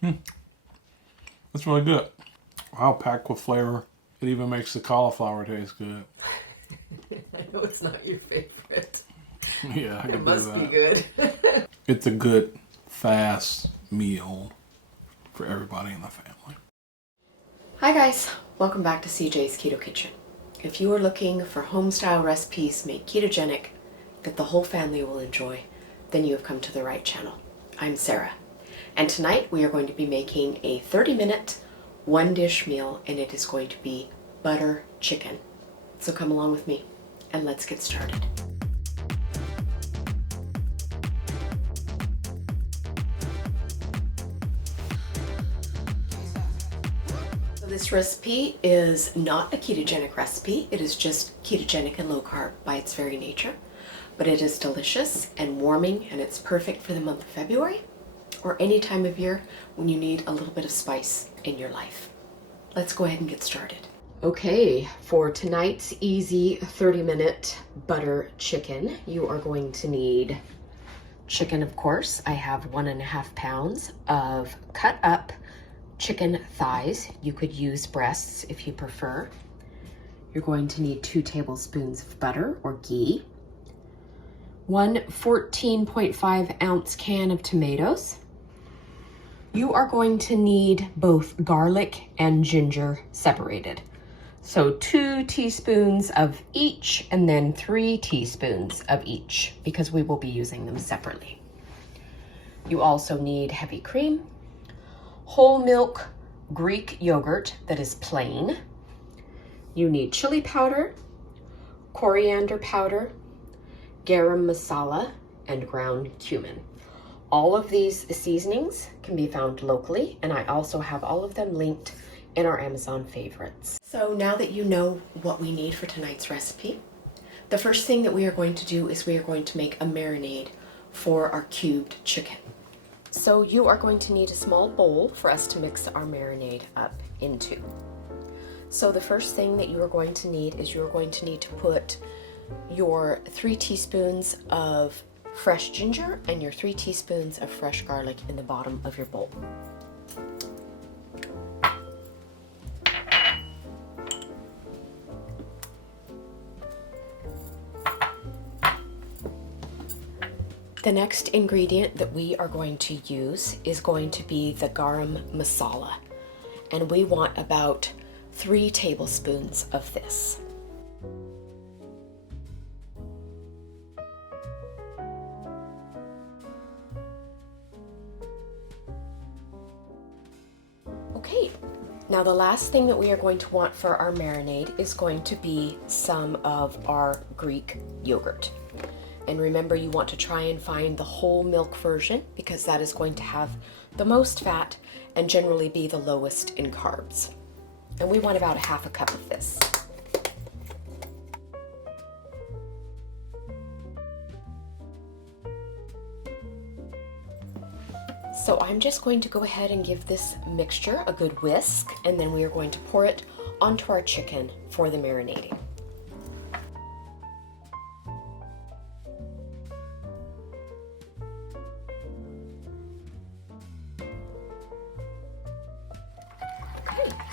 That's really good. Wow, packed with flavor. It even makes the cauliflower taste good. I know it's not your favorite. Yeah, I It can do must be that. good. It's a good, fast meal for everybody in the family. Hi guys, welcome back to CJ's Keto Kitchen. If you are looking for home-style recipes made ketogenic that the whole family will enjoy, then you have come to the right channel. I'm Sarah, and tonight we are going to be making a 30-minute, one-dish meal, and it is going to be butter chicken. So come along with me, and let's get started. This recipe is not a ketogenic recipe. It is just ketogenic and low carb by its very nature, but it is delicious and warming, and it's perfect for the month of February or any time of year when you need a little bit of spice in your life. Let's go ahead and get started. Okay, for tonight's easy 30-minute butter chicken, you are going to need chicken, of course. I have 1.5 pounds of cut up chicken thighs. You could use breasts if you prefer. You're going to need 2 tablespoons of butter or ghee, 1 14.5 ounce can of tomatoes. You are going to need both garlic and ginger separated. So 2 teaspoons of each and then 3 teaspoons of each because we will be using them separately. You also need heavy cream, whole milk Greek yogurt that is plain. You need chili powder, coriander powder, garam masala, and ground cumin. All of these seasonings can be found locally, and I also have all of them linked in our Amazon favorites. So now that you know what we need for tonight's recipe, the first thing that we are going to do is we are going to make a marinade for our cubed chicken. So you are going to need a small bowl for us to mix our marinade up into. So the first thing that you are going to need is you're going to need to put your 3 teaspoons of fresh ginger and your 3 teaspoons of fresh garlic in the bottom of your bowl. The next ingredient that we are going to use is going to be the garam masala, and we want about 3 tablespoons of this. Okay, now the last thing that we are going to want for our marinade is going to be some of our Greek yogurt. And remember, you want to try and find the whole milk version because that is going to have the most fat and generally be the lowest in carbs. And we want about 1/2 cup of this. So I'm just going to go ahead and give this mixture a good whisk, and then we are going to pour it onto our chicken for the marinating.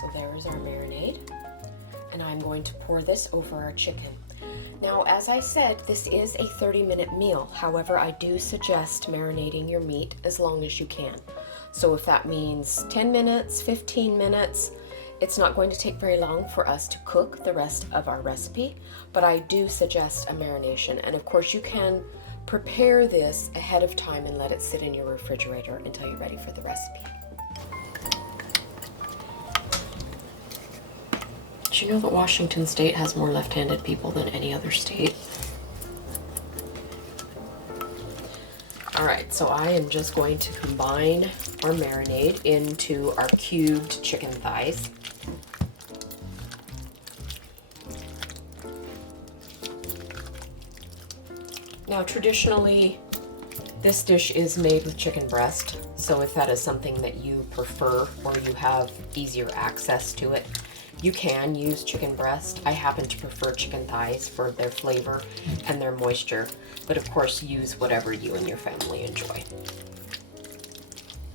So there is our marinade, and I'm going to pour this over our chicken. Now, as I said, this is a 30-minute meal. However, I do suggest marinating your meat as long as you can. So if that means 10 minutes, 15 minutes, it's not going to take very long for us to cook the rest of our recipe, but I do suggest a marination. And of course, you can prepare this ahead of time and let it sit in your refrigerator until you're ready for the recipe. Did you know that Washington State has more left-handed people than any other state? All right, so I am just going to combine our marinade into our cubed chicken thighs. Now, traditionally, this dish is made with chicken breast, so if that is something that you prefer or you have easier access to it, you can use chicken breast. I happen to prefer chicken thighs for their flavor and their moisture, but of course use whatever you and your family enjoy.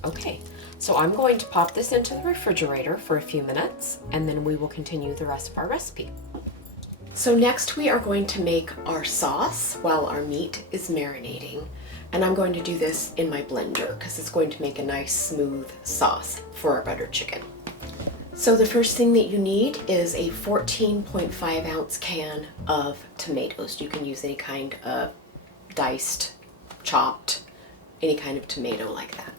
Okay, So I'm going to pop this into the refrigerator for a few minutes, and then we will continue the rest of our recipe. So next we are going to make our sauce while our meat is marinating. And I'm going to do this in my blender because it's going to make a nice smooth sauce for our butter chicken. So the first thing that you need is a 14.5 ounce can of tomatoes. You can use any kind of diced, chopped, any kind of tomato like that.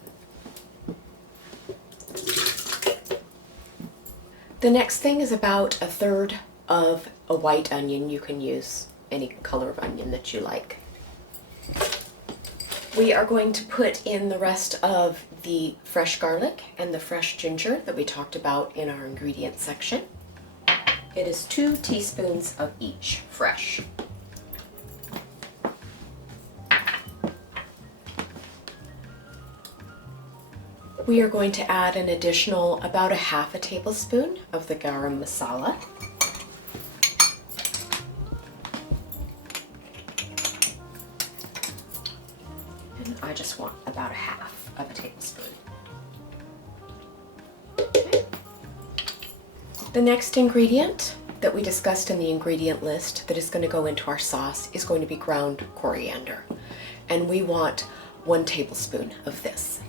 The next thing is about a third of a white onion. You can use any color of onion that you like. We are going to put in the rest of the fresh garlic and the fresh ginger that we talked about in our ingredient section. It is 2 teaspoons of each fresh. We are going to add an additional about a half a tablespoon of the garam masala. And I just want about a half of a tablespoon. Okay. The next ingredient that we discussed in the ingredient list that is going to go into our sauce is going to be ground coriander. And we want 1 tablespoon of this.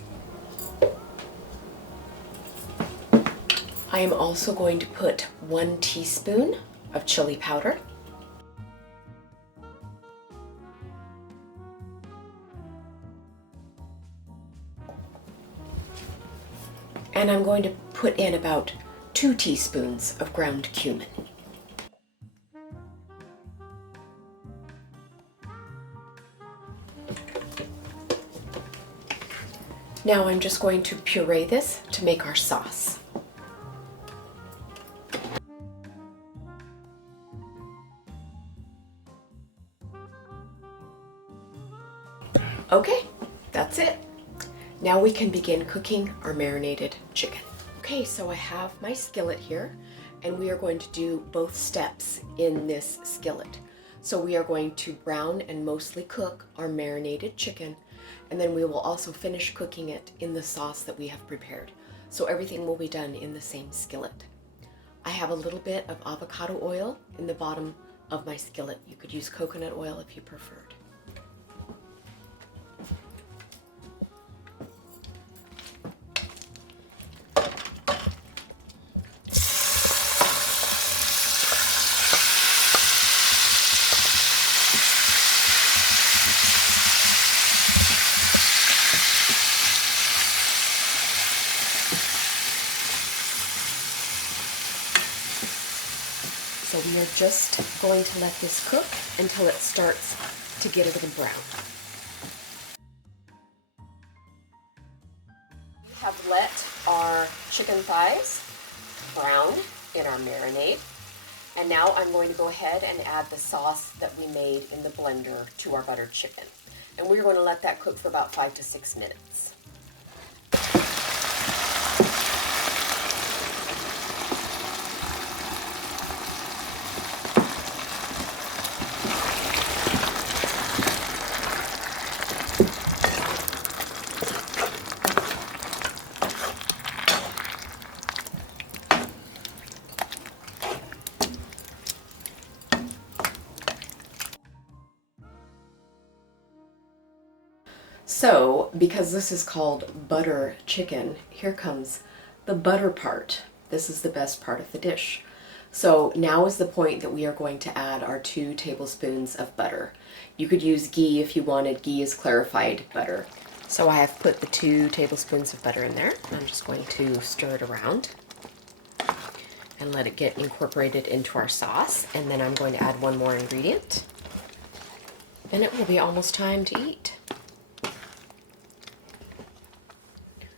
I am also going to put 1 teaspoon of chili powder. And I'm going to put in about 2 teaspoons of ground cumin. Now I'm just going to puree this to make our sauce. Okay, that's it. Now we can begin cooking our marinated chicken. Okay, so I have my skillet here, and we are going to do both steps in this skillet. So we are going to brown and mostly cook our marinated chicken, and then we will also finish cooking it in the sauce that we have prepared. So everything will be done in the same skillet. I have a little bit of avocado oil in the bottom of my skillet. You could use coconut oil if you preferred. So we are just going to let this cook until it starts to get a little brown. We have let our chicken thighs brown in our marinade. And now I'm going to go ahead and add the sauce that we made in the blender to our buttered chicken. And we're going to let that cook for about 5 to 6 minutes. So, because this is called butter chicken, here comes the butter part. This is the best part of the dish. So now is the point that we are going to add our 2 tablespoons of butter. You could use ghee if you wanted. Ghee is clarified butter. So I have put the 2 tablespoons of butter in there. I'm just going to stir it around and let it get incorporated into our sauce. And then I'm going to add 1 more ingredient. And it will be almost time to eat.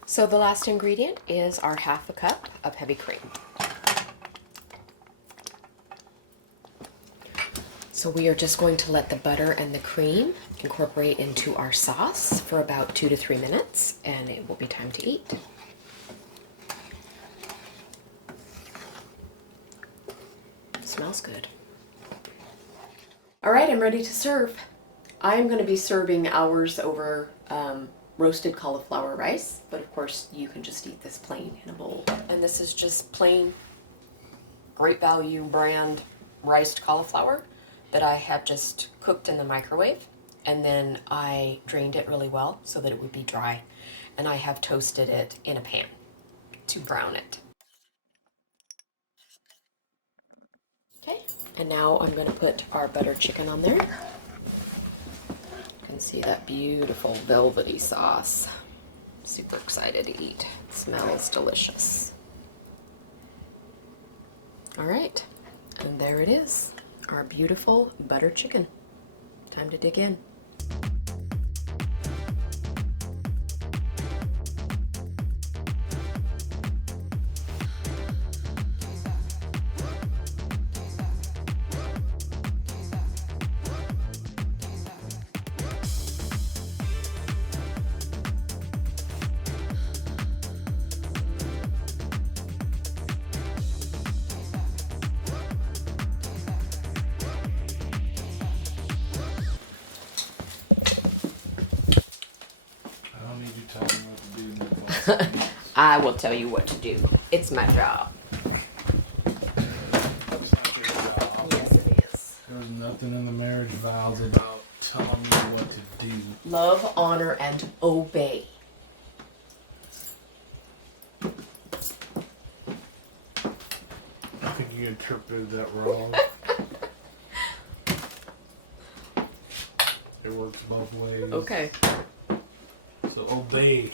So the last ingredient is our half a cup of heavy cream. So we are just going to let the butter and the cream incorporate into our sauce for about 2 to 3 minutes, and it will be time to eat. Smells good. All right, I'm ready to serve. I am going to be serving ours over roasted cauliflower rice, but of course you can just eat this plain in a bowl. And this is just plain Great Value brand riced cauliflower that I have just cooked in the microwave, and then I drained it really well so that it would be dry, and I have toasted it in a pan to brown it. Okay, and now I'm going to put our butter chicken on there. You can see that beautiful velvety sauce. Super excited to eat. It smells delicious. All right, and there it is, our beautiful butter chicken. Time to dig in. I will tell you what to do. It's my job. Yes, it is. There's nothing in the marriage vows about telling me what to do. Love, honor, and obey. I think you interpreted that wrong. It works both ways. Okay. So obey.